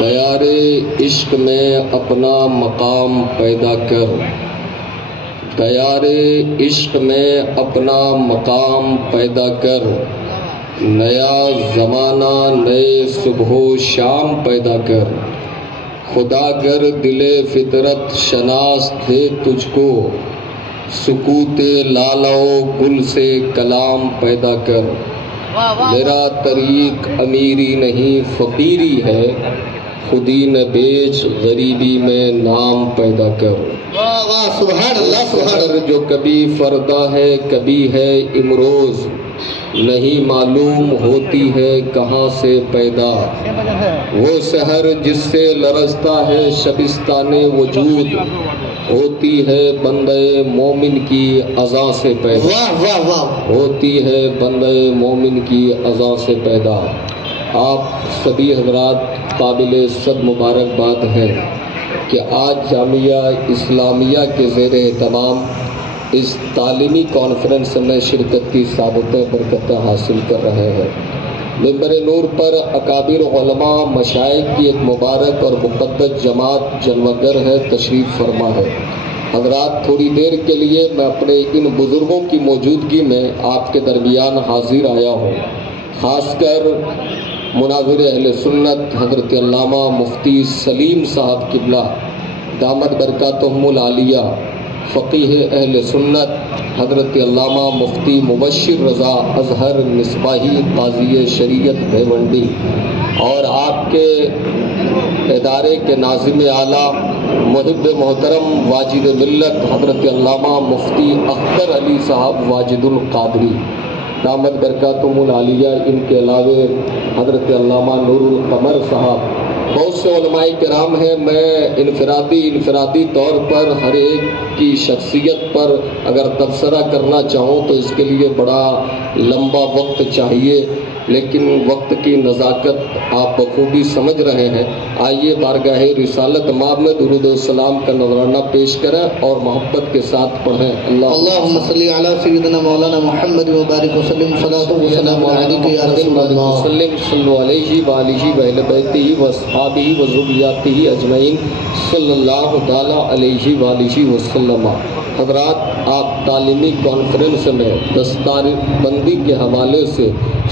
تیار عشق میں اپنا مقام پیدا کر، تیار عشق میں اپنا مقام پیدا کر، نیا زمانہ نئے صبح و شام پیدا کر، خدا گر دل فطرت شناس دے تجھ کو، سکوت لالہ و گل سے کلام پیدا کر۔ میرا طریق امیری نہیں فقیری ہے، خودی نہ بیچ غریبی میں نام پیدا کر۔ سبحان اللہ سبحان اللہ۔ جو کبھی فردا ہے کبھی ہے امروز، نہیں معلوم ہوتی ہے کہاں سے پیدا، وہ سحر جس سے لرزتا ہے شبستان وجود، ہوتی ہے بندے مومن کی اذان سے پیدا، واہ واہ واہ، ہوتی ہے بندے مومن کی اذان سے پیدا۔ آپ سبھی حضرات قابل صد مبارکباد ہیں کہ آج جامعہ اسلامیہ کے زیر اہتمام اس تعلیمی کانفرنس میں شرکت کی سعادت برکتیں حاصل کر رہے ہیں۔ منبر نور پر اکابر علماء مشائخ کی ایک مبارک اور مقدس جماعت جلوگر ہے، تشریف فرما ہے۔ حضرات تھوڑی دیر کے لیے میں اپنے ان بزرگوں کی موجودگی میں آپ کے درمیان حاضر آیا ہوں، خاص کر مناظر اہل سنت حضرت علامہ مفتی سلیم صاحب قبلہ دامت برکاتہم العالیہ، فقیہ اہل سنت حضرت علامہ مفتی مبشر رضا اظہر مصباحی قاضی شریعت بھیونڈی، اور آپ کے ادارے کے ناظم اعلیٰ محب محترم واجد ملت حضرت علامہ مفتی اختر علی صاحب واجد القادری دامت برکاتہم العالیہ، ان کے علاوہ حضرت علامہ نور القمر صاحب، بہت سے علماء کرام ہیں۔ میں انفرادی طور پر ہر ایک کی شخصیت پر اگر تبصرہ کرنا چاہوں تو اس کے لیے بڑا لمبا وقت چاہیے، لیکن وقت کی نزاکت آپ بخوبی سمجھ رہے ہیں۔ آئیے بارگاہ رسالت مآب میں درود و سلام کا نذرانہ پیش کریں اور محبت کے ساتھ پڑھیں۔ اللہم صلی علی سیدنا مولانا محمد وبارک وسلم، صلاۃ و سلام علیک یا رسول اللہ، وسلم صلی علیہ وآلہ وآلہ بیتہ واصحابہ وذریاتہ اجمعین، صلی اللہ تعالی علیہ وآلہ وسلم۔ حضرات آپ تعلیمی کانفرنس میں دستار بندی کے حوالے سے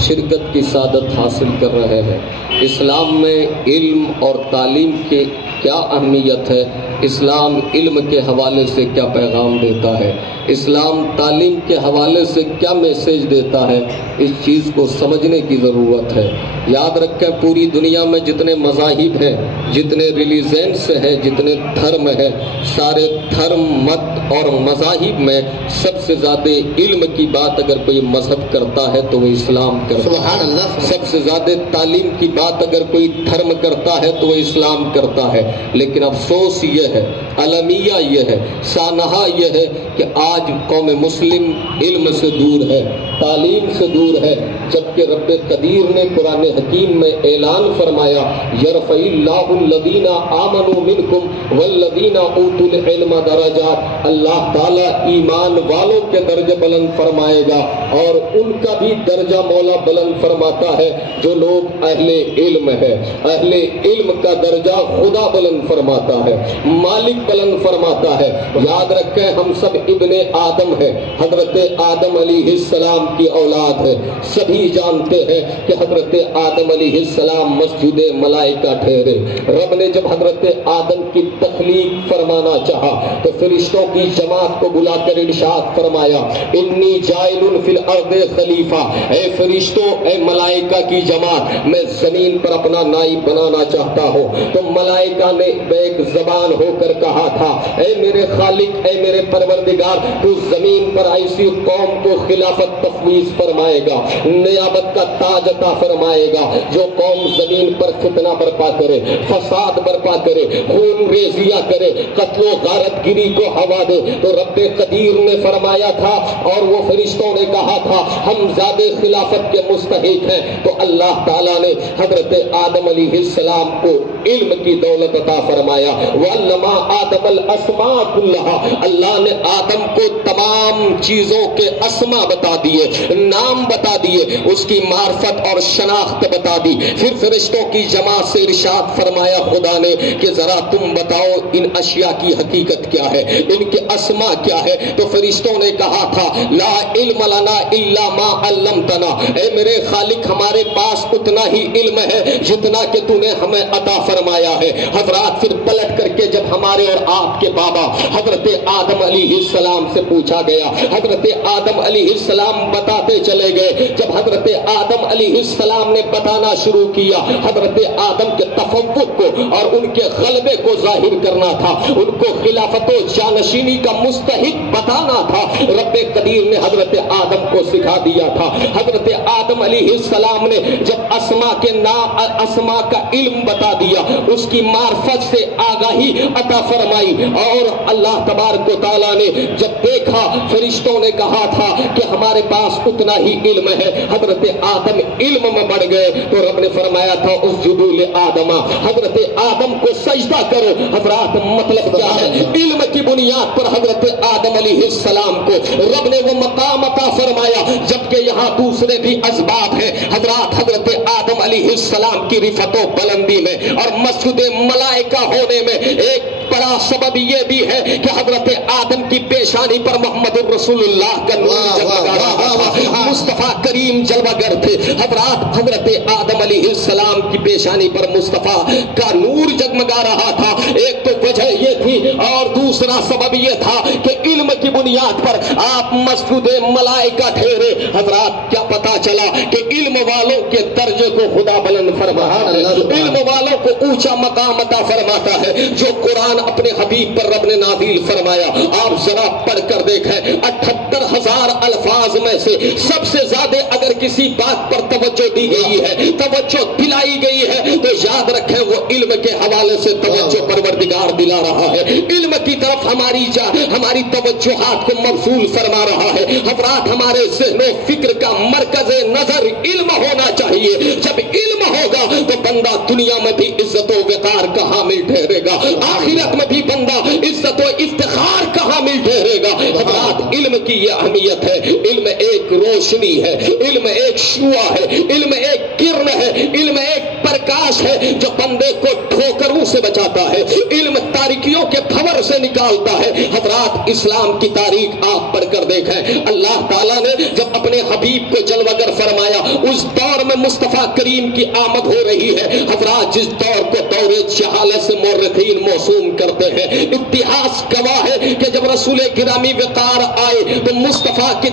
شرکت کی سعادت حاصل کر رہے ہیں۔ اسلام میں علم اور تعلیم کی کیا اہمیت ہے، اسلام علم کے حوالے سے کیا پیغام دیتا ہے، اسلام تعلیم کے حوالے سے کیا میسیج دیتا ہے، اس چیز کو سمجھنے کی ضرورت ہے۔ یاد رکھیں پوری دنیا میں جتنے مذاہب ہیں، جتنے ریلیجنس ہیں، جتنے دھرم ہیں، سارے دھرم مت اور مذاہب میں سب سے زیادہ علم کی بات اگر کوئی مذہب کرتا ہے تو وہ اسلام کرتا ہے۔ سبحان اللہ۔ سب سے زیادہ تعلیم کی بات اگر کوئی دھرم کرتا ہے تو وہ اسلام کرتا ہے، لیکن افسوس یہ ہے، المیہ یہ ہے، سانحہ یہ ہے کہ آج قوم مسلم علم سے دور ہے، تعلیم سے دور ہے، جبکہ رب قدیر نے قرآن حکیم میں اعلان فرمایا یرفع اللہ الذین آمنوا منکم والذین اوتوا العلم درجات، اللہ تعالیٰ ایمان والوں کے درجے بلند فرمائے گا اور ان کا بھی درجہ مولا بلند فرماتا ہے جو لوگ اہل علم ہے۔ اہل علم کا درجہ خدا بلند فرماتا ہے، مالک بلند فرماتا ہے۔ یاد رکھیں ہم سب ابن آدم ہیں، حضرت آدم علیہ السلام کی اولاد ہے۔ سبھی جانتے ہیں کہ حضرت آدم علیہ السلام مسجد ملائکہ ٹھہرے۔ رب نے جب حضرت آدم کی تخلیق فرمانا چاہا تو فرشتوں کی جماعت کو بلا کر ارشاد فرمایا انی جائل فی الارض خلیفہ، اے فرشتوں، اے ملائکہ کی جماعت، میں زمین پر اپنا نائب بنانا چاہتا ہوں۔ تو ملائکہ نے بیک زبان ہو کر کہا تھا اے میرے خالق، اے میرے پروردگار، تو زمین پر ایسی قوم کو خلافت تفویض فرمائے گا، نیابت کا تاج عطا فرمائے گا جو قوم زمین پر فتنہ برپا کرے، فساد برپا کرے، خون ریزیاں کرے، قتل و غارت گری کو ہوا دے۔ تو رب قدیر نے فرمایا تھا اور وہ فرشتوں نے کہا تھا ہم زیادہ خلافت کے مستحق ہیں، تو اللہ تعالیٰ نے حضرت آدم علیہ السلام کو علم کی دولت عطا فرمایا. وَعَلَّمَ آدَمَ الْأَسْمَاءَ كُلَّهَا, اللہ نے آدم کو تمام چیزوں کے اسما بتا دیے, نام بتا دیے, اس کی معرفت اور شناخت بتا دی. پھر فرشتوں کی جماعت سے ارشاد فرمایا خدا نے کہ ذرا تم بتاؤ ان اشیاء کی حقیقت کیا ہے, ان کے اسما کیا ہے. تو فرشتوں نے کہا تھا لا علم لنا الا ما علمتنا, اے میرے خالق ہمارے پاس اتنا ہی علم ہے جتنا کہ تو نے ہمیں عطا فرمایا ہے. حضرات پھر پلٹ کر کے جب ہمارے اور آپ کے بابا حضرت آدم علیہ السلام سے پوچھا گیا, حضرت آدم علیہ السلام بتاتے چلے گئے. جب حضرت آدم علیہ السلام نے بتانا شروع کیا, حضرت آدم کے تفوق کو اور ان کے غلبے کو ظاہر کرنا تھا, ان کو خلافت و جانشینی کا مستحق بتانا تھا. رب قدیر نے حضرت آدم کو سکھا دیا تھا. حضرت آدم علیہ السلام نے جب اسما کے نام, اسما کا علم بتا دیا, اس کی معرفت سے آگاہی عطا فرمائی, اور اللہ تبارک و تعالیٰ نے جب دیکھا, فرشتوں نے کہا تھا کہ ہمارے پاس اتنا ہی علم ہے, حضرت آدم علم میں بڑھ گئے, تو رب نے فرمایا تھا اسجدوا لآدم, حضرت آدم کو سجدہ کرو. حضرات مطلب کیا ہے, علم کی بنیاد پر حضرت آدم علیہ السلام کو رب نے وہ مقام عطا فرمایا, جبکہ یہاں دوسرے بھی اسباب ہیں. حضرات حضرت آدم علیہ السلام کی رفعت و بلندی میں اور مسجد ملائکہ ہونے میں ایک بڑا سبب یہ بھی ہے کہ حضرت آدم کی پیشانی پر محمد الرسول اللہ کا نور جلوہ رہا تھا, مصطفیٰ کریم جلوہ گر تھے. حضرات حضرت آدم علیہ السلام کی پیشانی پر مصطفیٰ کا نور جگمگا رہا تھا. ایک تو وجہ یہ تھی, اور دوسرا سبب یہ تھا کہ علم کی بنیاد پر آپ مسجد ملائکہ ٹھہرے. حضرات کیا پتا چلا کہ علم والوں کے درجے کو خدا بلند فرماتا ہے, علم والوں کو اونچا مقام عطا فرماتا ہے. جو قرآن اپنے حبیب پر رب نے نازل فرمایا, آپ ذرا پڑھ کر دیکھیں, 78,000 الفاظ میں سے سب سے زیادہ اگر کسی بات پر توجہ دی گئی ہے, توجہ دلائی گئی ہے, تو یاد رکھیں وہ علم کے حوالے سے توجہ پروردگار دلا رہا ہے, علم کی طرف ہماری توجہات کو مبذول فرما رہا ہے. حضرات ہمارے ذہن و فکر کا مرکز نظر علم ہونا چاہیے. جب علم ہوگا تو بندہ دنیا میں بھی عزت و وقار کا حامل ٹھہرے گا, آخرت میں بھی بندہ عزت و افتخار کا حامل ٹھہرے گا. حضرات علم کی یہ اہمیت ہے. علم ایک روشنی ہے, علم ایک شعاع ہے, علم ایک کرن ہے, علم ایک پرکاش ہے جو بندے کو ٹھوکروں سے بچاتا ہے, علم تاریکیوں کے بھور سے نکالتا ہے. حضرات اسلام کی تاریخ آپ پڑھ کر دیکھیں, اللہ تعالیٰ نے جب اپنے حبیب کو جلوہ گر فرمایا, اس دور میں مصطفیٰ کریم کی آمد ہو رہی ہے. حضرات جس دور کو دور جہالت سے مورخین موسوم کرتے ہیں, اتہاس گواہ ہے کہ جب رسول گرامی وقار آئے تو مصطفیٰ کے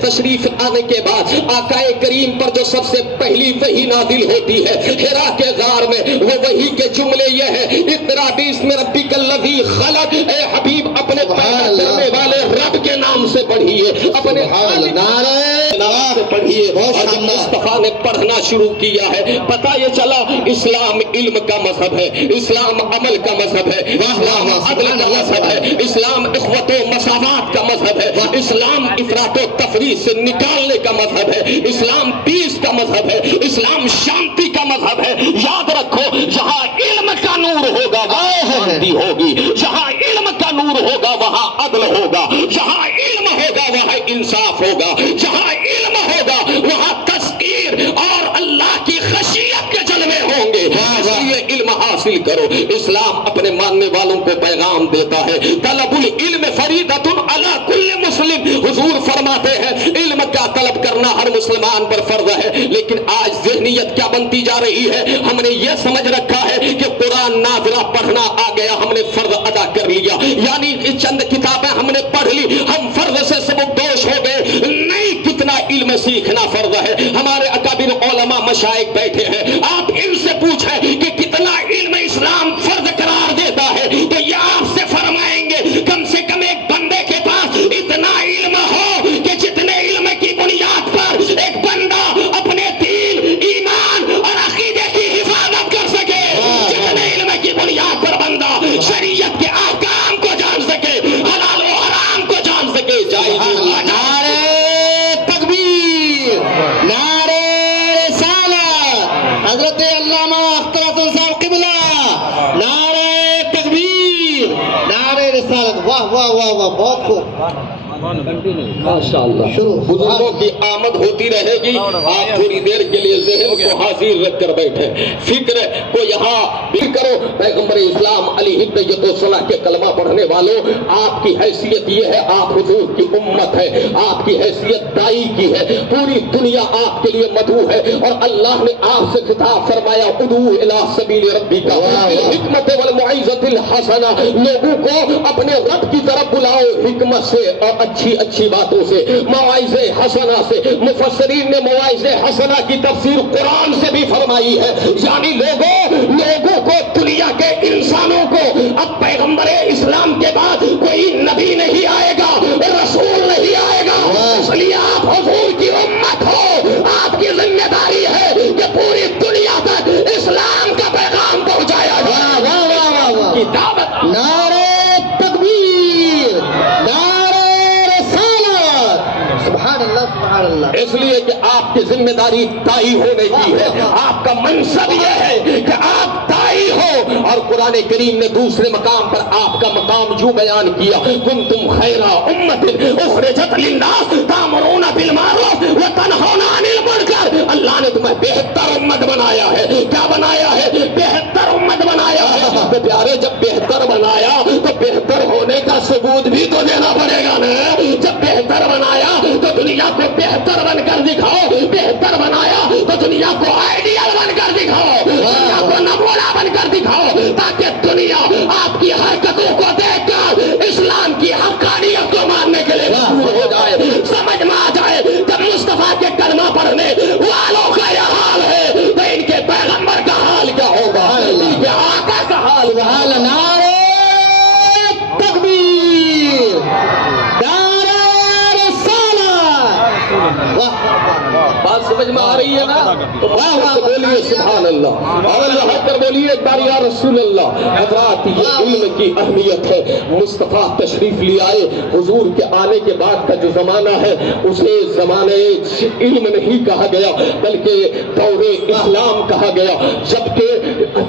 تشریف آنے کے بعد آقا کریم پر جو سب سے پہلی وحی نازل ہوتی ہے حرا کے غار میں, وہ وحی کے جملے یہ ہے, اقرا باسم ربک الذی خلق, اے حبیب اپنے پیدا کرنے والے رب کے نام سے پڑھیے, اپنے نام سے پڑھیے. اور جب مصطفیٰ نے پڑھنا شروع کیا ہے, پتہ یہ چلا اسلام علم کا مذہب ہے, اسلام عمل کا مذہب ہے, اسلام عدل کا مذہب ہے, اسلام اخوت و مساوات کا مذہب ہے, اسلام افراط و تفریط سے نکالنے کا مذہب ہے, اسلام پیس کا مذہب ہے, اسلام شانتی کا مذہب ہے. یاد رکھو, جہاں علم کا نور ہوگا وہاں شانتی ہوگی, جہاں علم کا نور ہوگا وہاں عدل ہوگا, جہاں علم ہوگا وہاں انصاف ہوگا, جہاں علم ہوگا وہاں تذکیر اور اللہ کی خشیت کے جلوے ہوں گے. اس لیے علم حاصل کرو. اسلام اپنے ماننے والوں کو پیغام دیتا ہے, طلب العلم فریضۃ علی کل مسلم. حضور فرماتے ہیں علم کا طلب کرنا ہر مسلمان پر فرض ہے. لیکن آج ذہنیت کیا بنتی جا رہی ہے, ہم نے یہ سمجھ رکھا ہے کہ قرآن نازلہ پڑھنا آ گیا, ہم نے فرض ادا کر لیا, یعنی چند کتابیں ہم نے پڑھ لی, ہم فرض سے سبکدوش ہو گئے. نہیں, کتنا علم سیکھنا فرض ہے. ہمارے اکابر علماء مشائخ بیٹھے ہیں, آپ ان سے پوچھیں کہ کتنا علم اسلام فرض قرار دیتا ہے, تو یہ آپ سے فرمائیں گے کم سے کم ایک بندے کے پاس اتنا علم ہو کہ جتنے علم کی بنیاد پر ایک بندہ اپنے دین, ایمان اور عقیدے کی حفاظت کر سکے, جتنے علم کی بنیاد پر بندہ شریعت کے احکام کو جان سکے, حلال و حرام کو جان سکے. نعرہ تکبیر, نعرہ رسالت. حضرت علامہ اختر حسن صاحب قبلہ رسالت. واہ واہ واہ واہ, بہت خوب. ماشاءاللہ. بزرگوں کی آمد ہوتی رہے گی. آپ تھوڑی دیر کے لیے ذہن کو حاضر رکھ کر بیٹھے. فکر کو یہاں بھی کرو. پیغمبر اسلام علیہ الصلوۃ کے کلمہ پڑھنے والوں, آپ کی حیثیت یہ ہے, آپ حضور کی امت ہے, آپ کی حیثیت دائی کی ہے. پوری دنیا آپ کے لیے مدعو ہے, اور اللہ نے آپ سے خطاب فرمایا ادعو الی سبیل ربک بالحکمت والموعظۃ الحسنہ. لوگوں کو اپنے رب کی طرف بلاؤ حکمت سے اور اچھی اچھی باتوں سے, مواعظ حسنہ سے. مفسرین نے مواعظ حسنہ کی تفسیر قرآن سے بھی فرمائی ہے, یعنی لوگوں کو دنیا کے انسانوں کو اب پیغمبر اسلام کے بعد کوئی نبی نہیں آئے گا, رسول نہیں آئے گا. اس لیے آپ حضور کی امت ہو, آپ کی ذمہ داری ہے کہ پوری دنیا تک اسلام کا پیغام پہنچایا جائے. کی دعوت. نعرہ تکبیر, نعرہ رسالت. سبحان اللہ سبحان اللہ. اس لیے کہ آپ کی ذمہ داری دائی ہونے کی ہے. آپ کا منصب یہ ہے کہ آپ دائی ہو. اور قرآن کریم نے دوسرے مقام پر آپ کا مقام یوں بیان کیا, کنتم خیر امت اخرجت للناس تأمرون بالمعروف وتنہون عن المنکر. اللہ نے تمہیں بہتر امت بنایا ہے. کیا بنایا ہے؟ بہتر امت بنایا ہے. تو پیارے, جب بہتر بنایا تو بہتر ہونے کا ثبوت بھی تو دینا پڑے گا نا. جب بہتر بنایا تو دنیا کو بہتر بن کر دکھاؤ. بہتر بنایا تو دنیا کو آئیڈیل بن کر دکھاؤ, دنیا کو نمونہ بن کر دکھاؤ, تاکہ دنیا آپ کی حرکتوں کو دیکھ کر اسلام کی حقانیت کو ماننے کے لیے ہو جائے, سمجھ میں آ جائے. جب مصطفیٰ کے کلمہ پڑھنے والوں کا یہ حال ہے تو ان کے پیغمبر کا حال کیا ہوگا, ان کے آقا کا حال. نعرہ تکبیر, نعرہ رسالت. بات سمجھ میں آ رہی ہے نا؟ تو بولیے سبحان اللہ, اور اللہ کر بولیے ایک بار یا رسول اللہ. حضرات, یہ علم کی اہمیت ہے. مصطفیٰ تشریف لے آئے. حضور کے آنے کے بعد کا جو زمانہ ہے اسے زمانے علم نہیں کہا گیا بلکہ دور اسلام کہا گیا. جبکہ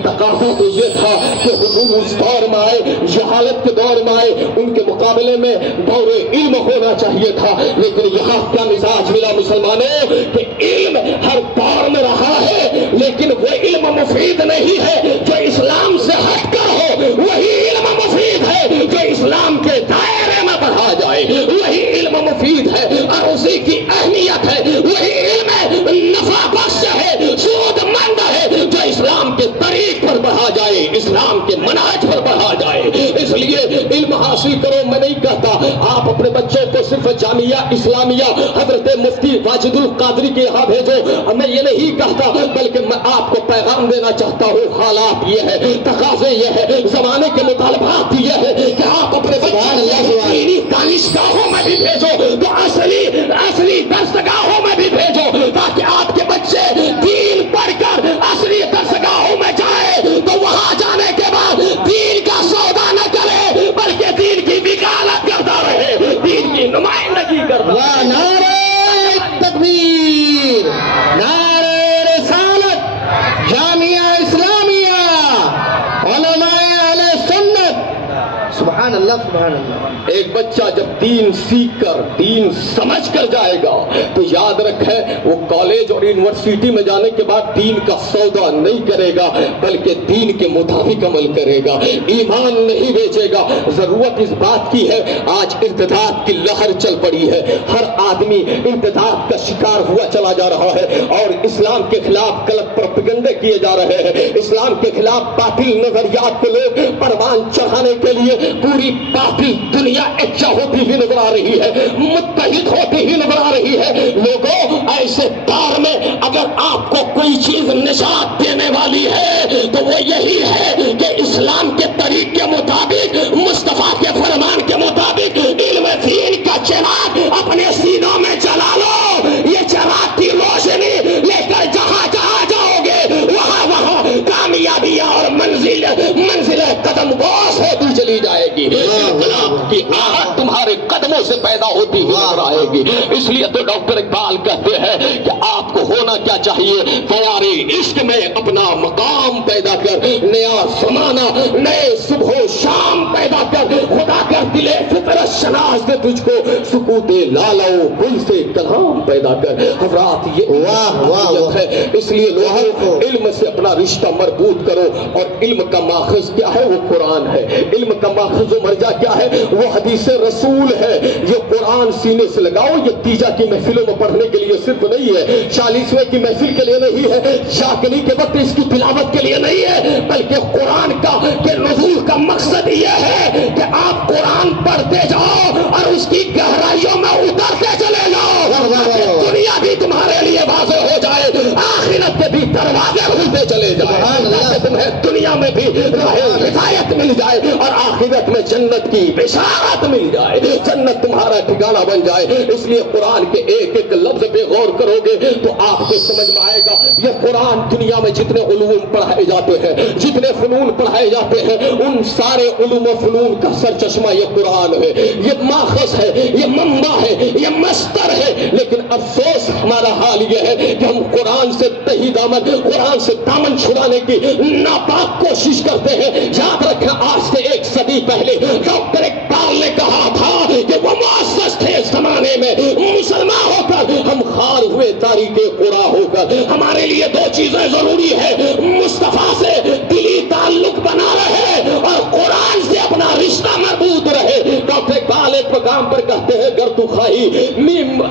تقاضا تو یہ تھا کہ حضور اس دور میں آئے, جہالت کے دور میں آئے, ان کے مقابلے میں دور علم ہونا چاہیے تھا. لیکن یہاں کیا مزاج ملا مسلمانوں کہ علم ہر دور میں رہا ہے, لیکن وہ علم مفید نہیں ہے جو اسلام سے ہٹ کر ہو. وہی علم مفید ہے جو اسلام کے دائرے میں پڑھا جائے. وہی علم مفید ہے اور اسی کی اہمیت ہے. وہی علم نفع بخش ہے, سود مند ہے, جو اسلام کے طریق پر پڑھا جائے, اسلام کے منہج پر پڑھا جائے. اس لیے علم حاصل کرو. میں نہیں کہتا آپ اپنے بچوں کو صرف جامعہ اسلامیہ حضرت مفتی واجد القادری کے یہاں بھیجو. میں یہ نہیں کہتا, بلکہ میں آپ کو پیغام دینا چاہتا ہوں. حالات یہ ہے, تقاضے یہ ہے, زمانے کے مطالبات یہ ہے کہ آپ اپنے دانشگاہوں میں بھی بھیجو, تو اصلی درسگاہوں میں بھی بھیجو, تاکہ آپ کے بچے دین پڑھ کر اصلی درسگاہوں میں جائے تو وہاں جانے کے بعد دین کا سودا نہ کرے بلکہ دین کی وکالت کرتا رہے, دین کی نمائندگی کرتا رہے. نعرہ تکبیر, نعرہ رسالت, جامعہ اسلامیہ, علماء اہل سنت. سبحان اللہ سبحان اللہ. ایک بچہ جب دین سیکھ کر, دین سمجھ کر جائے گا تو یاد رکھے وہ کالج اور یونیورسٹی میں جانے کے بعد دین کا سودا نہیں کرے گا بلکہ دین کے مطابق عمل کرے گا, ایمان نہیں بیچے گا. ضرورت اس بات کی ہے, آج ارتداد کی لہر چل پڑی ہے, ہر آدمی ارتداد کا شکار ہوا چلا جا رہا ہے اور اسلام کے خلاف غلط پروپیگنڈے کیے جا رہے ہیں. اسلام کے خلاف باطل نظریات کو لوگ پروان چڑھانے کے لیے پوری باطل دنیا اکٹھا ہوتی ہوئی نظر آ رہی ہے, متحد ہوتی ہوئی نظر آ رہی ہے. لوگوں, ایسے دور میں اگر آپ کو کوئی چیز نجات دینے والی ہے تو وہ یہی ہے کہ اسلام کے طریق کے مطابق, مصطفیٰ کے فرمان کے مطابق علم دین کا چراغ اپنے سینوں میں جلا لو. یہ چراغ کی روشنی لے کر جہاں جہاں جاؤ گے وہاں وہاں کامیابیاں اور منزل قدم بوس ہوتی چلی جائے گی. انقلاب کی آہٹ تمہارے قدموں سے پیدا ہوتی ہوئی نظر آئے گی. اس لیے تو ڈاکٹر اقبال کہتے ہیں کہ آپ کو ہونا کیا چاہیے, تیارے عشق میں اپنا مقام پیدا کر, نیا زمانہ نئے صبح و شام پیدا کر, خدا کر دل فطرت شناس دے تجھ کو, سکوت لالا و گل سے کلام پیدا کر. حضرات یہ ہے, اس لیے لوگوں کو علم سے اپنا رشتہ مربوط کرو. اور علم کا ماخذ کیا ہے؟ وہ قرآن ہے. علم کا ماخذ و مرجع کیا ہے؟ وہ حدیث رسول ہے. یہ قرآن سینے سے لگاؤ. یہ تیجا کی محفلوں میں پڑھنے کے لیے صرف نہیں ہے, 40ویں کی محفل کے لیے نہیں ہے, شاکنی کے وقت اس کی تلاوت کے لیے نہیں ہے, بلکہ قرآن کا کہ نزول کا مقصد یہ ہے کہ آپ قرآن پڑھتے جاؤ اور اس کی گہرائیوں میں اترتے چلے جاؤ. دنیا بھی تمہارے لیے واضح ہو جائے, آخرت کے بھی دروازے کھلتے چلے جائیں, تاکہ تمہیں دنیا میں بھی راہ ہدایت مل جائے اور آخرت میں جنت کی بشارت مل جائے, جنت تمہارا ٹھکانہ بن جائے. اس لیے قرآن کے ایک ایک لفظ پہ غور کرو گے تو آپ کو سمجھ میں آئے گا. یہ قرآن دنیا میں جتنے علوم پڑھائے جاتے ہیں, جتنے فنون پڑھائے جاتے ہیں, ان سارے علوم و فنون کا سر چشمہ یہ قرآن ہے. یہ ماخذ ہے, یہ منبع ہے, یہ مصدر ہے. لیکن افسوس ہمارا حال یہ ہے کہ ہم قرآن سے تہی دامن, قرآن سے دامن چھڑانے کی ناپاک کوشش کرتے ہیں. یاد رکھیں, آج سے 1 صدی پہلے ڈاکٹر اقبال نے کہا تھا کہ وہ مؤسس تھے زمانے میں, مسلمان ہو کر ہم خار ہوئے تاریخ قرآن ہو کر. ہمارے لیے 2 چیزیں ضروری ہے, مصطفیٰ سے دلی تعلق بنا رہے اور قرآن سے اپنا رشتہ مربوط رہے. ڈاکٹر اقبال ایک مقام پر کہتے ہیں, گر تو خواہی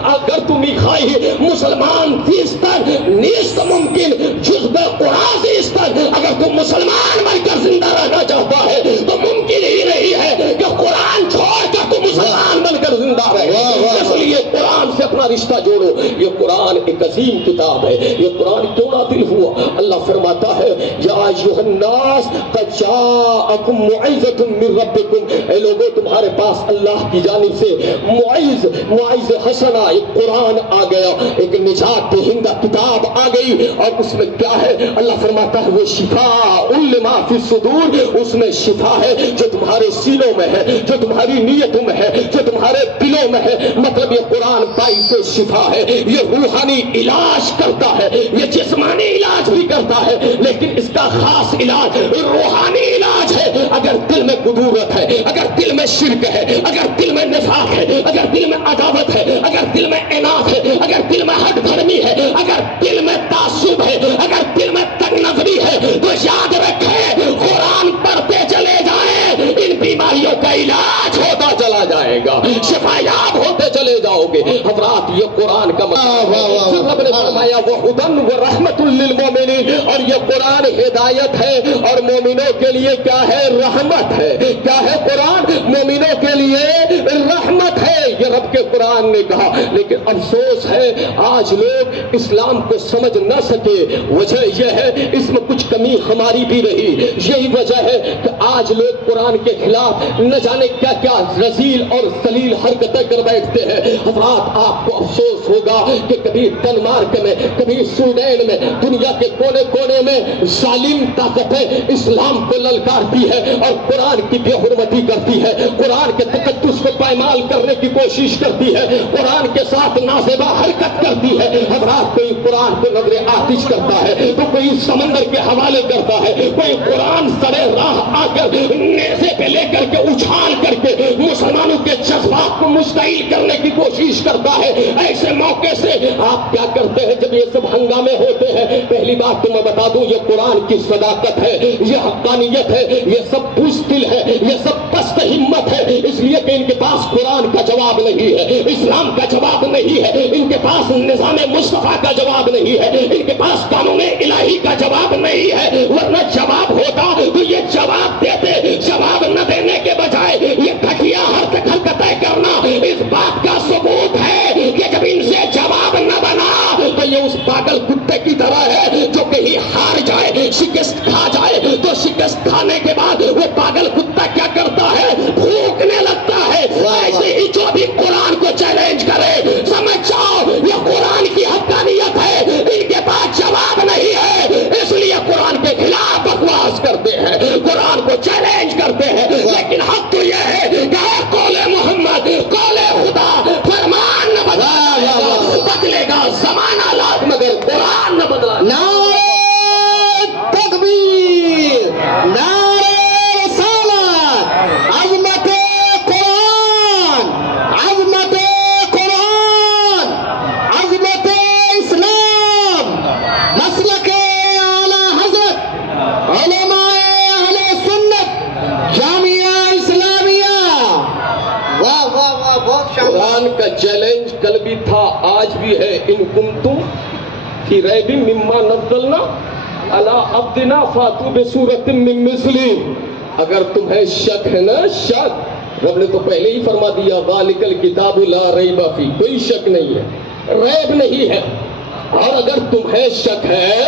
اگر تو می خواہی مسلمان تیستر نیست ممکن جزب قرآن تیستر. اگر تو مسلمان بن کر زندہ رہنا چاہتا ہے تو ممکن ہی نہیں ہے کہ قرآن چھوڑ کر تو مسلمان بن کر زندہ رہے. اس لیے قرآن سے اپنا رشتہ جوڑو. یہ قرآن ایک عظیم کتاب ہے. یہ قرآن کیوں نازل ہوا؟ اللہ فرماتا ہے, یا ایھا الناس قد جاءکم موعظۃ من ربکم, اے لوگوں تمہارے پاس اللہ کی جانب سے موعظ حسنہ, ایک قرآن آ گیا, ایک نجات دہندہ کتاب آ گئی. اور اس میں کیا ہے؟ اللہ فرماتا ہے وہ شفاء لما فی الصدور, اس میں شفا ہے جو تمہارے سینوں میں ہے, جو تمہاری نیتوں میں ہے, جو تمہارے دلوں میں ہے. مطلب یہ قرآن باعث شفا ہے. یہ روحانی علاج کرتا ہے, یہ جسمانی علاج بھی کرتا ہے, لیکن اس کا خاص علاج روحانی علاج ہے. اگر دل میں قدورت ہے, اگر دل میں شرک ہے, اگر دل میں نفاق ہے, اگر دل میں عداوت ہے, اگر دل میں عناد ہے, اگر دل میں ہٹ دھرمی ہے, اگر دل میں تعصب ہے, اگر دل میں تنگ نظری ہے, تو یاد رکھیں قرآن پڑھتے چلے جائیں, ان بیماریوں کا علاج ہوتا چلا جائے گا, شفا یاب ہوتے چلے جاؤ گے. حضرات یہ قرآن کا مطلب رب نے فرمایا وہدن ورحمۃ للمؤمنین, اور یہ قرآن ہدایت ہے اور مومنوں کے لیے کیا ہے؟ رحمت ہے. کیا ہے قرآن؟ مومنوں کے لیے رحمت ہے. یہ رب کے قرآن نے کہا. لیکن افسوس ہے آج لوگ اسلام کو سمجھ نہ سکے. وجہ یہ ہے اس میں کچھ کمی ہماری بھی رہی. یہی وجہ ہے کہ آج لوگ قرآن کے خلاف نہ جانے کیا کیا رذیل اور ذلیل حرکتیں کر بیٹھتے ہیں. حضرات آپ کو افسوس ہوگا کہ کبھی ڈنمارک میں, کبھی سویڈن میں, دنیا کے کونے کونے میں ظالم طاقتیں اسلام کو للکارتی ہے اور قرآن کی بے حرمتی کرتی ہے, قرآن کے تقدس کو پائمال کرنے کی کوشش کرتی ہے, قرآن کے ساتھ نازیبا حرکت کرتی ہے. حضرات کوئی قرآن کو نظر آتش کرتا ہے تو کوئی سمندر کے حوالے کرتا ہے, کوئی قرآن سرے راہ آ کر نیزے پہ لے کر کے اچھال کر کے مسلمانوں کے جذبات کو مشتعل کرنے کی کوشش کرتا ہے. ایسے موقع سے آپ کیا کرتے ہیں جب یہ سب ہنگامے ہوتے ہیں؟ پہلی بات تو میں بتا دوں یہ قرآن کی صداقت ہے, یہ حقانیت ہے, یہ سب بزدل ہے, یہ سب پست ہمت ہے. اس لیے کہ ان کے پاس قرآن کا جواب نہیں ہے, اسلام کا جواب نہیں ہے, ان کے پاس نظام مصطفیٰ کا جواب نہیں ہے, ان کے پاس قانون الہی کا جواب نہیں ہے. ورنہ جواب ہوتا تو یہ جواب دیتے. جواب نہ دینے کے بجائے یہ گھٹیا حرکتیں کرنا اس بات کا ثبوت ہے کہ جب ان سے جواب نہ بنا تو یہ اس پاگل کتے کی طرح ہے جو کہیں ہار جائے, شکست کھا جائے تو شکست کھانے کے بعد وہ پاگل کتا کیا کرتا ہے؟ بھوکنے لگتا ہے. ایسے ہی جو بھی قرآن کو چیلنج کرے سمجھ جاؤ یہ قرآن کی حقانیت ہے, ان کے پاس جواب نہیں ہے, اس لیے قرآن کے خلاف بکواس کرتے ہیں, قرآن کو چیلنج کرتے ہیں. لیکن حق تو یہ ہے کہ قول محمد, قول بھی تھا آج بھی ہے، ان کنتم فی ریب مما نزلنا علی عبدنا فاتوا بسورۃ من مثلہ. اگر تمہیں شک ہے نا، شک، رب نے تو پہلے ہی فرما دیا ذالک الکتاب لا ریب فیہ، کوئی شک نہیں ہے، ریب نہیں ہے. اور اگر تمہیں شک ہے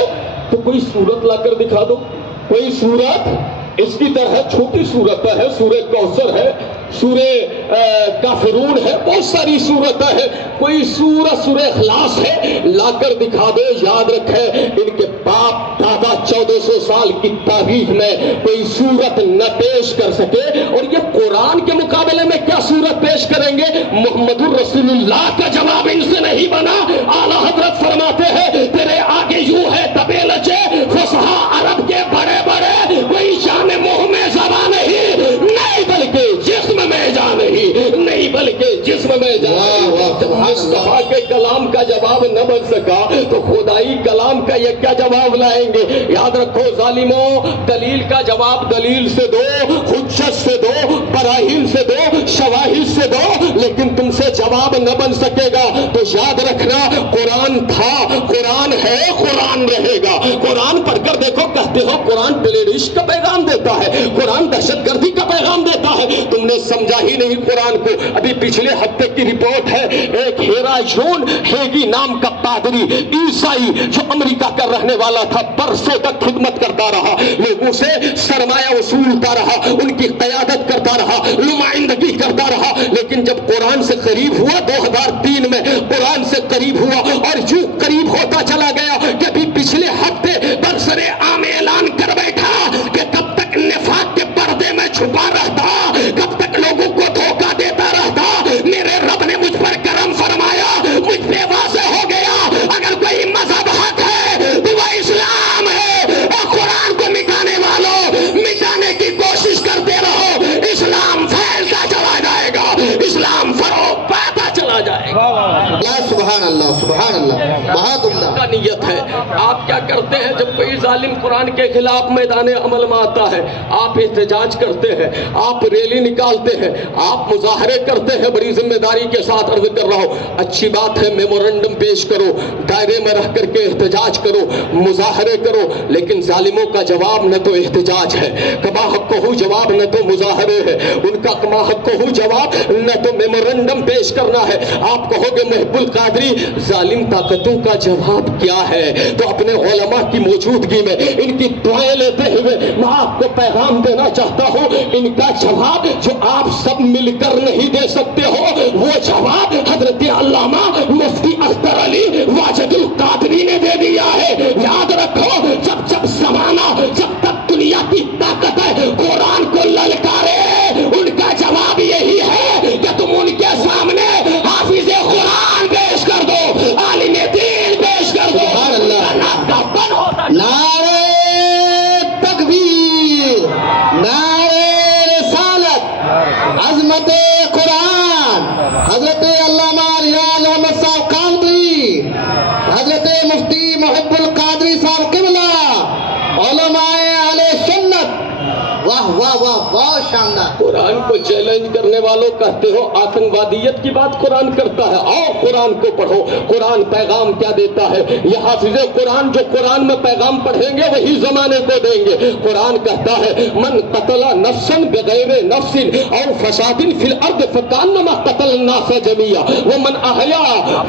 تو کوئی سورت لا کر دکھا دو، کوئی سورت اس کی طرح چھوٹی سورت ہے، سورہ کوثر ہے، سورہ کافرون ہے، بہت ساری سورتیں ہیں، کوئی سورہ اخلاص ہے، لا کر دکھا دو. یاد رکھے ان کے باپ دادا 1400 سال کی تاریخ میں کوئی سورت نہ پیش کر سکے، اور یہ قرآن کے مقابلے میں کیا سورت پیش کریں گے؟ محمد الرسول اللہ کا جواب ان سے نہیں بنا. اعلیٰ حضرت فرماتے ہیں تیرے آگے یوں ہے تبے لچے فصحا عرب کے بڑے بڑے، کوئی شان منہ میں زبان نہیں بلکہ جسم میں جان نہیں بلکہ جسم میں جان. جب مصطفیٰ کے کلام کا جواب نہ بن سکا تو خدائی کلام کا یہ کیا جواب لائیں گے؟ یاد رکھو ظالموں، دلیل کا جواب دلیل سے دو، حجت سے دو، براہین سے دو، شواہد سے دو، لیکن تم سے جواب نہ بن سکے گا. تو یاد رکھنا قرآن تھا، قرآن ہے، قرآن رہے گا. قرآن پڑھ کر دیکھو، کہتے ہو قرآن پلیڈ عشق کا پیغام دیتا ہے، قرآن دہشت گردی کا پیغام دیتا ہے. تم نے سمجھا ہی نہیں قرآن کو. ابھی پچھلے ہفتے کی رپورٹ ہے، ایک ہیرا جون ہیگی نام کا پادری عیسائی جو امریکہ کا رہنے والا تھا، برسوں تک خدمت کرتا رہا، لوگوں سے سرمایہ وصولتا رہا، ان کی قیادت کرتا رہا، نمائندگی کرتا رہا، لیکن جب قرآن سے قریب ہوا 2003 میں قرآن سے قریب ہوا اور یوں قریب ہوتا چلا گیا کہ ابھی پچھلے ہفتے برسر عام اعلان کر بیٹھا کہ کب تک نفاق کے پردے میں چھپا رہتا، کب تک لوگوں کو دھوکہ دیتا رہتا. میرے رب نے مجھ پر کرم فرمایا، مجھ پہ واضح ہو گیا اگر کوئی مذہب حق ہے تو وہ اسلام ہے. اور قرآن کو مٹانے والوں مٹانے کی کوشش کرتے رہو، اسلام پھیلتا چلا جائے گا، اسلام فروغ پاتا چلا جائے گا. سبحان اللہ، سبحان اللہ، بہت عمدہ. کا نیت ہے. آپ کیا کرتے ہیں جب کوئی ظالم قرآن کے خلاف میدان عمل میں آتا ہے؟ آپ احتجاج کرتے ہیں، آپ ریلی نکالتے ہیں، آپ مظاہرے کرتے ہیں. بڑی ذمہ داری کے ساتھ عرض کر رہا ہوں، اچھی بات ہے، میمورنڈم پیش کرو، دائرے میں رہ کر کے احتجاج کرو، مظاہرے کرو، لیکن ظالموں کا جواب نہ تو احتجاج ہے، کما حق کو جواب نہ تو مظاہرے ہے، ان کا کما حق کو جواب نہ تو میمورنڈم پیش کرنا ہے. آپ کہو گے محب القادری ظالم طاقتوں کا جواب کیا ہے؟ تو اپنے علماء کی موجودگی میں ان کی دعائیں لیتے ہوئے میں آپ کو پیغام دینا چاہتا ہوں، ان کا جواب جو آپ سب مل کر نہیں دے سکتے ہو، وہ جواب حضرت علامہ مفتی اختر علی واجد القادری نے دے دیا ہے. یاد رکھو، جب جب زمانہ، جب تک دنیا کی طاقت ہے قرآن کو للکارے، ان کا جواب یہی ہے کہ تم ان کے سامنے حافظ قرآن پیش کر دو، عالم دین پیش کر دو. نعرہ تکبیر، نعرہ رسالت، عظمت قرآن، حضرت علامہ ریاض احمد صاحب قادری، حضرت مفتی محب القادری صاحب قبلہ، علماء اہل سنت. واہ واہ واہ، بہت شاندار. قرآن کو چیلنج کرنے والوں کہتے ہو آتنکوادیت کی بات قرآن کرتا ہے. آؤ قرآن کو پڑھو، قرآن پیغام کیا دیتا ہے. یہ حافظ قرآن جو قرآن میں پیغام پڑھیں گے وہی زمانے کو دیں گے. قرآن کہتا ہے من قتل نفسا بغیر نفس او فساد فی الارض فکانما قتل الناس جميعا ومن احیا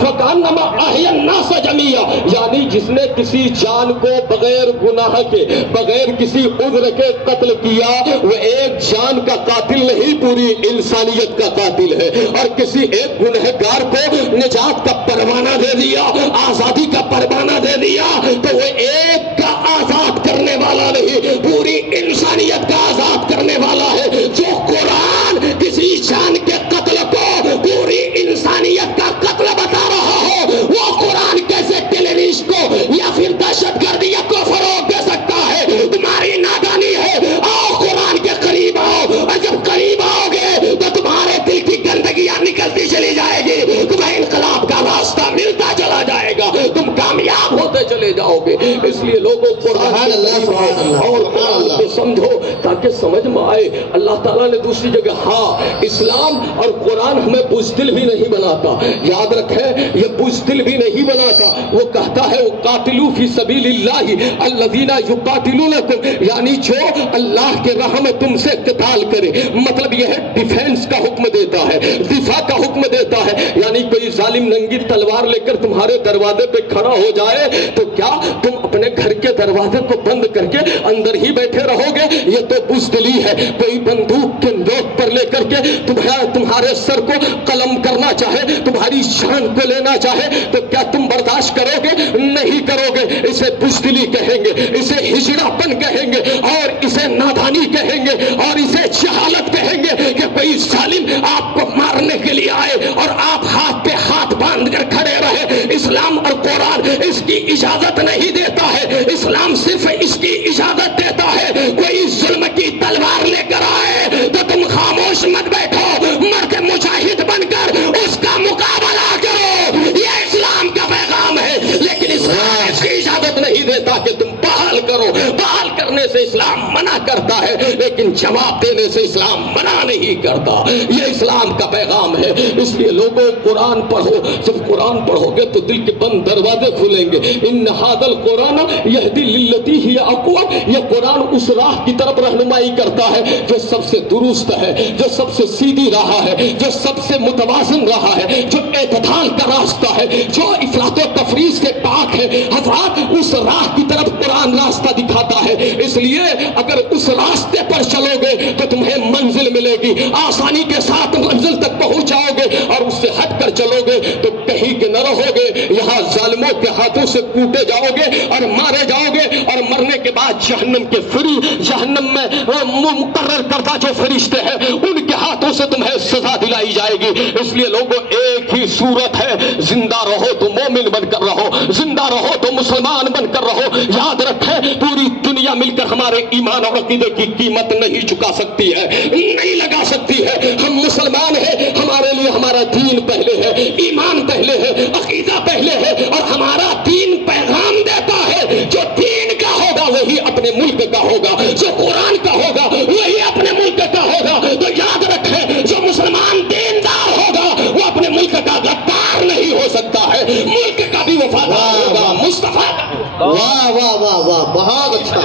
فکانما احیا الناس جميعا. یعنی جس نے کسی جان کو بغیر گناہ کے، بغیر کسی عذر کے قتل کیا، وہ ایک جان کا قاتل نہیں، پوری انسانیت کا قاتل ہے. اور کسی ایک گنہگار کو نجات کا پروانہ دے دیا، آزادی کا پروانہ دے دیا، تو وہ ایک کا آزاد کرنے والا نہیں، پوری انسانیت کا آزاد کرنے والا ہے. جو قرآن کسی جان کے قتل کو پوری انسانیت کا قتل بتا رہا ہو، وہ قرآن کیسے ٹیررسٹ کو یا پھر دہشت گردیت کو فروغ دے سکتا ہے؟ تمہاری نادانی ہے. آؤ قرآن کے قریب آؤ، اور جب قریب آؤ گے تو تمہارے دل کی گندگیاں نکلتی چلی جائے گی، تمہیں انقلاب کا راستہ ملتا چلا جائے گا، تم کامیاب ہوتے چلے جاؤ گے. اس لیے لوگوں قرآن اور قرآن کو سمجھو تاکہ سمجھ میں آئے. اللہ تعالیٰ نے دوسری جگہ ہاں اسلام اور قرآن ہمیں بزدل بھی نہیں بناتا. یاد رکھیں یہ بزدل بھی نہیں بناتا. وہ کہتا ہے قاتلوا فی سبیل اللہ الذین یقاتلونکم، یعنی جو اللہ کے راہ میں تم سے قتال کرے. مطلب یہ ہے ڈیفینس کا حکم دیتا ہے، دفاع کا حکم دیتا ہے. یعنی کوئی ظالم ننگی تلوار لے کر تمہارے دروازے پہ کھڑا ہو جائے تو کیا تم اپنے گھر کے دروازے کو بند کر کے اندر ہی بیٹھے رہو گے؟ یہ تو بزدلی ہے. کوئی بندوق کے نوک پر لے کر کے تمہارے سر کو قلم کرنا چاہے، تمہاری جان کو لینا چاہے تو کیا تم برداشت کرو گے؟ نہیں کرو گے. اسے بزدلی کہیں گے، اسے ہجڑاپن کہیں گے، اور اسے نادانی کہیں گے، اور اسے جہالت کہیں گے کہ کوئی ظالم آپ کو مارنے کے لیے آئے اور آپ ہاتھ پہ ہاتھ باندھ کر کھڑے رہے. اسلام اور قرآن اس کی اجازت نہیں دیتا ہے. اسلام صرف اس کی اجازت دیتا ہے کوئی ظلم کی تلوار لے کر آئے تو تم خاموش مت بیٹھو، مرد مجاہد بن کر اس کا مقابلہ کرو. یہ اسلام کا پیغام ہے. لیکن اسلام اس کی اجازت نہیں دیتا کہ تم بحال کرو. بحال کرنے سے اسلام منع کرتا ہے لیکن جواب دینے سے اسلام منع نہیں کرتا. یہ اسلام کا پیغام ہے. اس لیے لوگوں قرآن پڑھو. جب قرآن پڑھو گے تو دل کے بند دروازے کھلیں گے. ان ھذا القرآن یہدی للتی ہی اقوم، یہ قرآن اس راہ کی طرف رہنمائی کرتا ہے جو سب سے درست ہے، جو سب سے سیدھی راہ ہے، جو سب سے متوازن راہ ہے، جو اعتدال کا راستہ ہے، جو افراط و تفریط سے پاک ہے. حضرات اس راہ کی طرف قرآن راستہ دکھاتا ہے. اس لیے اگر اس راستے پر چلو گے تو تمہیں منزل ملے گی، آسانی کے ساتھ منزل تک پہنچ جاؤ گے. اور اس سے ہٹ کر چلو گے تو کہیں کے نہ رہو گے. یہاں ظالموں کے ہاتھوں سے کوٹے جاؤ گے اور مارے جاؤ گے، اور مرنے کے بعد جہنم کے جہنم میں مقرر کردہ جو فرشتے ہیں ان کے ہاتھوں سے تمہیں سزا دلائی جائے گی. اس لیے لوگوں ایک ہی صورت ہے، زندہ رہو تو مومن بن کر رہو، زندہ رہو تو مسلمان بن کر رہو. یاد رکھیں پوری دنیا مل کر ہمارے ایمان اور عقیدے کی قیمت نہیں چکا سکتی ہے، نہیں لگا سکتی ہے. ہم مسلمان ہیں، ہمارے لیے ہمارا دین پہلے ہے، ایمان پہلے ہے، عقیدہ پہلے ہے. اور ہمارا دین پیغام دیتا ہے جو دین کا ہوگا وہی اپنے ملک کا ہوگا، جو قرآن کا ہوگا وہی اپنے ملک کا ہوگا. تو یاد رکھیں جو مسلمان دیندار ہوگا وہ اپنے ملک کا غدار نہیں ہو سکتا ہے، ملک کا بھی وفادار ہوگا. مصطفیٰ واہ واہ واہ واہ، بہت اچھا.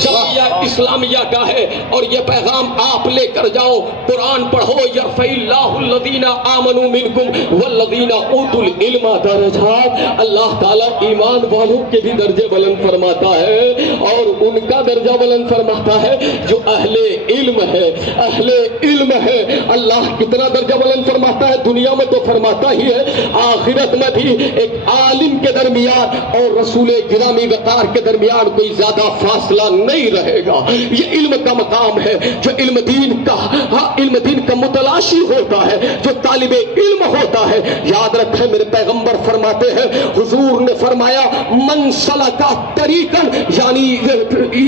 جمعیہ اسلامیہ کا ہے اور یہ پیغام آپ لے کر جاؤ. قرآن پڑھو. یرفع اللہ الذین آمنوا منکم والذین اوتوا العلم درجات. اللہ تعالیٰ ایمان والوں کے بھی درجے بلند فرماتا ہے اور ان کا درجہ بلند فرماتا ہے جو اہل علم ہے. اہل علم ہے اللہ کتنا درجہ بلند فرماتا ہے؟ دنیا میں تو فرماتا ہی ہے، آخرت میں بھی ایک عالم کے درمیان اور رسول گرامی وقار کے درمیان کوئی زیادہ فاصلہ نہیں رہے گا. یہ علم کا مقام ہے. جو علم دین کا متلاشی ہوتا ہے، جو طالب علم ہوتا ہے. یاد رکھیں میرے پیغمبر فرماتے ہیں، حضور نے فرمایا من سلکا طریقا یعنی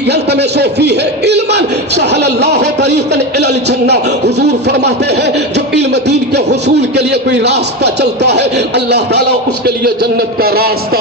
یلتمس فیہ علما سہل اللہ طریقا الی الجنہ. حضور فرماتے ہیں جو علم دین کے حصول کے لیے کوئی راستہ چلتا ہے اللہ تعالیٰ اس کے لیے جنت کا راستہ